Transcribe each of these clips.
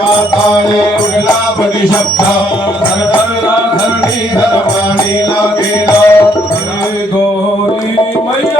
मातारे उगला बड़ी शब्द धर धर धरणी धर पानी लागे गोरी मैया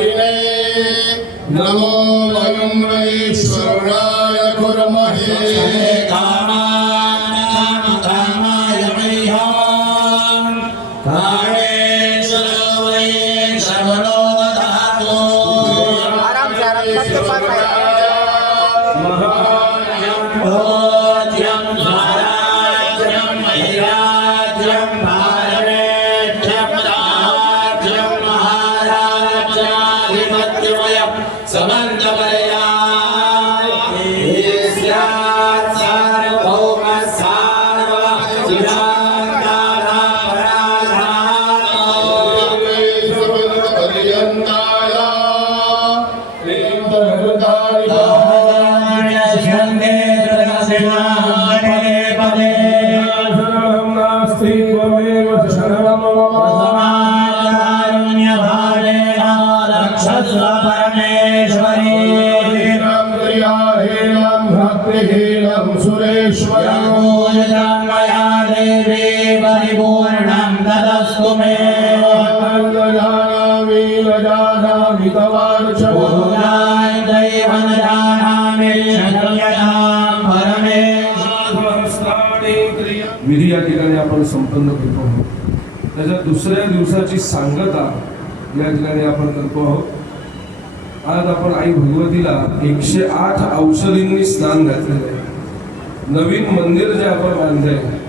हरिणे नमो वयं वै स्वराय कुर्महे देवी परिपूर्णं ददस्तु मे। न जानामि न विधी या ठिकाणी आपण संपन्न करतो आहोत. त्याच्या दुसऱ्या दिवसाची सांगता या ठिकाणी आपण करतो आहोत. आज आपण आई भगवतीला एकशे आठ औषधींनी स्नान घातलेलं आहे. नवीन मंदिर जे आपण बांधलंय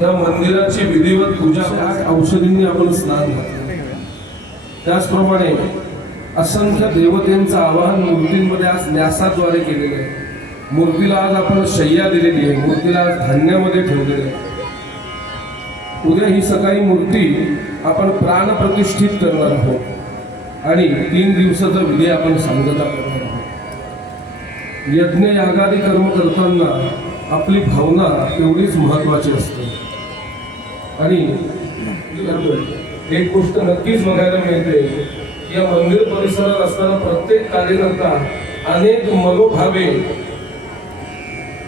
त्या मंदिराची विधिवत पूजा आठ औषधींनी आपण स्नान त्याचप्रमाणे असंख्य देवतेंचं आवाहन मूर्तींमध्ये आज न्यासाद्वारे केलेलं आहे. मूर्तीला आज आपण शय्या दिलेली आहे. मूर्तीला आज धान्यामध्ये ठेवलेलं आहे. उद्या ही सकाळी मूर्ती आपण प्राणप्रतिष्ठित करणार आहोत. आणि तीन दिवसाचा विधी आपण सांगता करणार आहोत. यज्ञ यागादी कर्म करताना आपली भावना एवढीच महत्वाची असते. आणि एक गोष्ट नक्कीच बघायला मिळते. या मंदिर परिसरात असताना प्रत्येक कार्यकर्ता अनेक मनोभावे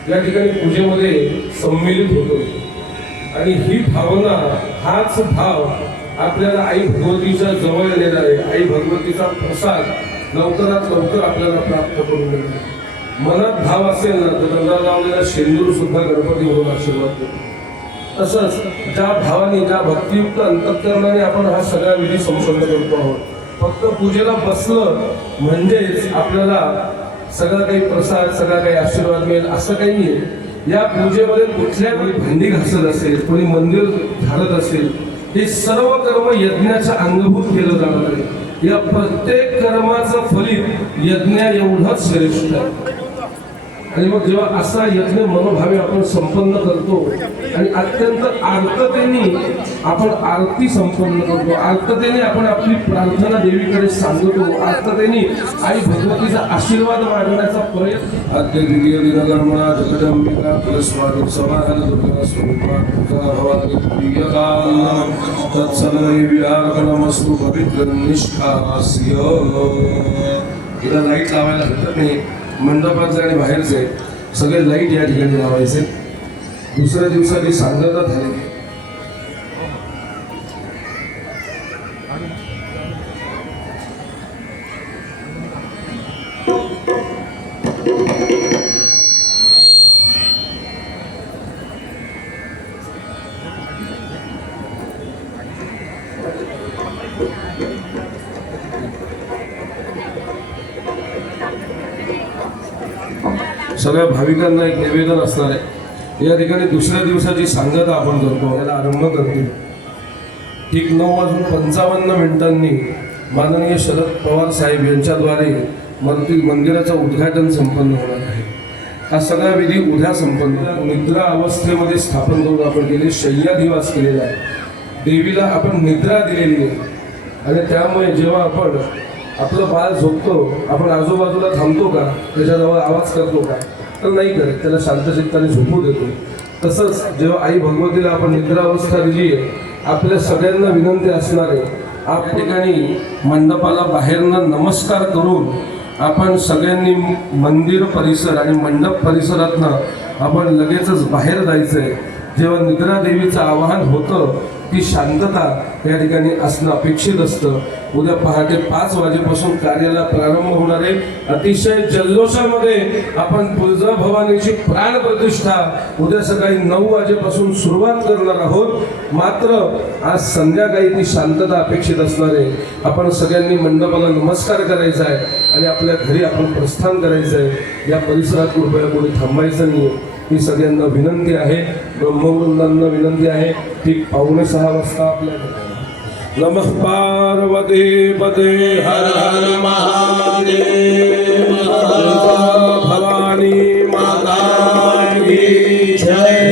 या ठिकाणी पूजेमध्ये संमिलित होतो. आणि ही भावना हाच भाव आपल्याला आई भगवतीच्या जवळ येणार आहे. आई भगवतीचा प्रसाद लवकरात लवकर आपल्याला प्राप्त करून देणार मनात भाव असेल ना तर गंगा लावलेला शेंदूर सुद्धा गणपती म्हणून आशीर्वाद देतो. तसंच ज्या भावाने ज्या भक्तियुक्त अंतकरणाने आपण हा सगळा विधी संशोधन करतो आहोत फक्त पूजेला बसलं म्हणजेच आपल्याला सगळा काही प्रसाद सगळा काही आशीर्वाद मिळेल असं काही नाही. या पूजेमध्ये कुठल्या कोणी भांडी घासत असेल कोणी मंदिर घालत असेल हे सर्व कर्म यज्ञाच्या अंगभूत केलं जाणार आहे. या प्रत्येक कर्माचं फलित यज्ञा एवढंच श्रेष्ठ आहे. आणि मग जेव्हा असा यज्ञ मनोभावे आपण संपन्न करतो आणि अत्यंत आर्ततेने आपण आरती संपन्न करतो आर्ततेने आपण आपली प्रार्थना देवीकडे सांगतो आर्ततेने आई भगवतीचा आशीर्वाद मांडण्याचा प्रयत्न आद्य द्वितीय दिनकर्मणा जगदंबिका कुलस्वामी समाधान दुर्गा स्वरूपा तुका भवानी पवित्र निष्ठास्य हिला लाइट लावायला हरकत नाही. मंडपाचे आणि बाहेरचे सगळे लाइट या ठिकाणी लावायचे. दुसऱ्या दिवसाची सांगता झाली सगळ्या भाविकांना एक निवेदन असणार आहे. या ठिकाणी दुसऱ्या दिवसाची सांगता आपण करतो. याला आरंभ करतो. ठीक नऊ वाजून पंचावन्न मिनिटांनी माननीय शरद पवार साहेब यांच्याद्वारे मंदिर मंदिराचं उद्घाटन संपन्न होणार आहे. हा सगळा विधी उद्या संपन्न निद्रा अवस्थेमध्ये स्थापन करून आपण केले. शय्याधिवास केलेला आहे. देवीला आपण निद्रा दिलेली आहे. आणि त्यामुळे जेव्हा आपण आपलं बाळ झोपतो आपण आजूबाजूला थांबतो का? त्याच्याजवळ आवाज करतो का? तर नाही करत त्याला शांतचित्ताने झोपू देतो. तसंच जेव्हा आई भगवतीला आपण निद्रावस्था दिली आहे आपल्या सगळ्यांना विनंती असणार आहे आप ठिकाणी मंडपाला बाहेरनं नमस्कार करून आपण सगळ्यांनी मंदिर परिसर आणि मंडप परिसरातनं आपण लगेचच बाहेर जायचं आहे जेव्हा निद्रा देवीचं आवाहन होतं ती शांतता या ठिकाणी असणं अपेक्षित असतं. उद्या पहाटे पाच वाजेपासून कार्याला प्रारंभ होणारे अतिशय जल्लोषामध्ये आपण तुळजाभवानीची प्राण प्रतिष्ठा उद्या सकाळी नऊ वाजेपासून सुरुवात करणार आहोत. मात्र आज संध्याकाळी ती शांतता अपेक्षित असणार आहे. आपण सगळ्यांनी मंडपाला नमस्कार करायचा आहे आणि आपल्या घरी आपण प्रस्थान करायचं आहे. या परिसरात कृपया कोणी थांबायचं नाही ही सगळ्यांना विनंती आहे. ब्रह्मवृंदांना विनंती आहे ठीक पावणे सहा वाजता आपल्या नमः पार्वती पते, हर हर महादेव. भवानी माता भगवान की जय.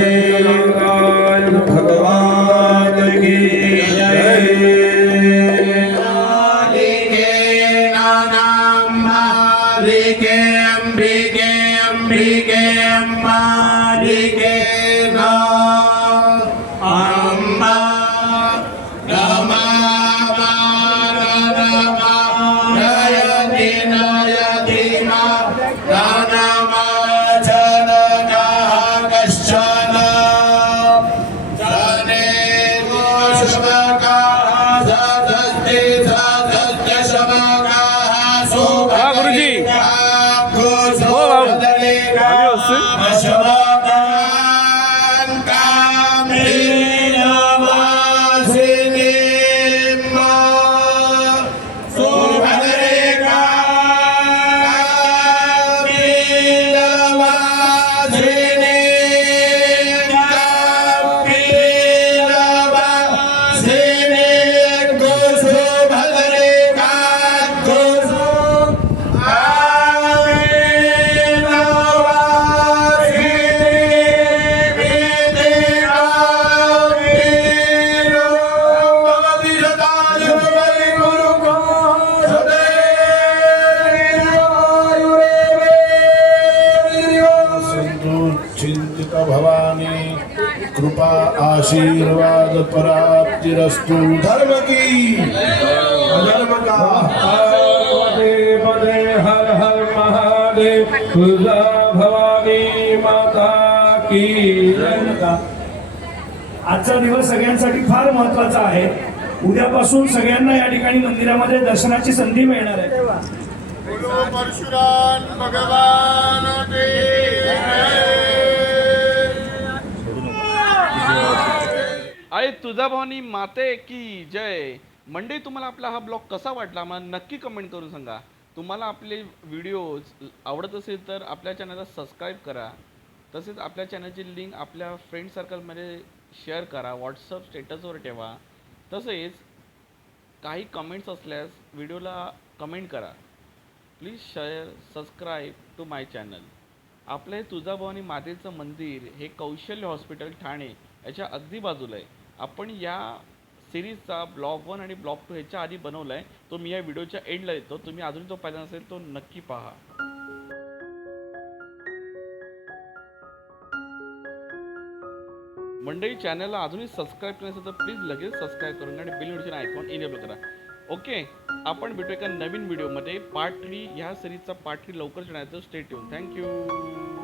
Nasıl? Maşallah. प्राप्तिरस्तु धर्म की। धर्म का। पदे पदे हर हर महादेव। तुझा भवानी माता की। जय. आजचा दिवस सगळ्यांसाठी फार महत्त्वाचा आहे. उद्यापासून सगळ्यांना या ठिकाणी मंदिरामध्ये दर्शनाची संधी मिळणार आहे. बोलो परशुराम भगवान आहे तुळजाभवानी माते की जय. म्हणजे तुम्हाला आपला हा ब्लॉग कसा वाटला? मला नक्की कमेंट करून सांगा. तुम्हाला आपले व्हिडिओज आवडत असेल तर आपल्या चॅनलला सबस्क्राईब करा. तसेच आपल्या चॅनलची लिंक आपल्या फ्रेंड सर्कलमध्ये शेअर करा. व्हॉट्सअप स्टेटसवर ठेवा. तसेच काही कमेंट्स असल्यास व्हिडिओला कमेंट करा. Please share subscribe to my channel आपलं हे तुळजाभवानी मातेचं मंदिर हे कौशल्य हॉस्पिटल ठाणे याच्या अगदी बाजूला आहे. आपण या सिरीजचा ब्लॉग वन आणि ब्लॉग टू ह्याच्या आधी बनवला आहे तो मी या व्हिडिओच्या एंडला येतो तुम्ही अजून तो पाहिला नसेल तो नक्की पहा. मंडळी चॅनलला अजूनही सबस्क्राईब केलं असेल तर प्लीज लगेच सबस्क्राईब करून आणि बिल नोटिफिकेशन आयकॉन इनेबल करा. ओके आपण भेटू एका नवीन व्हिडिओमध्ये पार्ट थ्री ह्या सिरीजचा पार्ट थ्री लवकर येणार स्टेट येऊन थँक्यू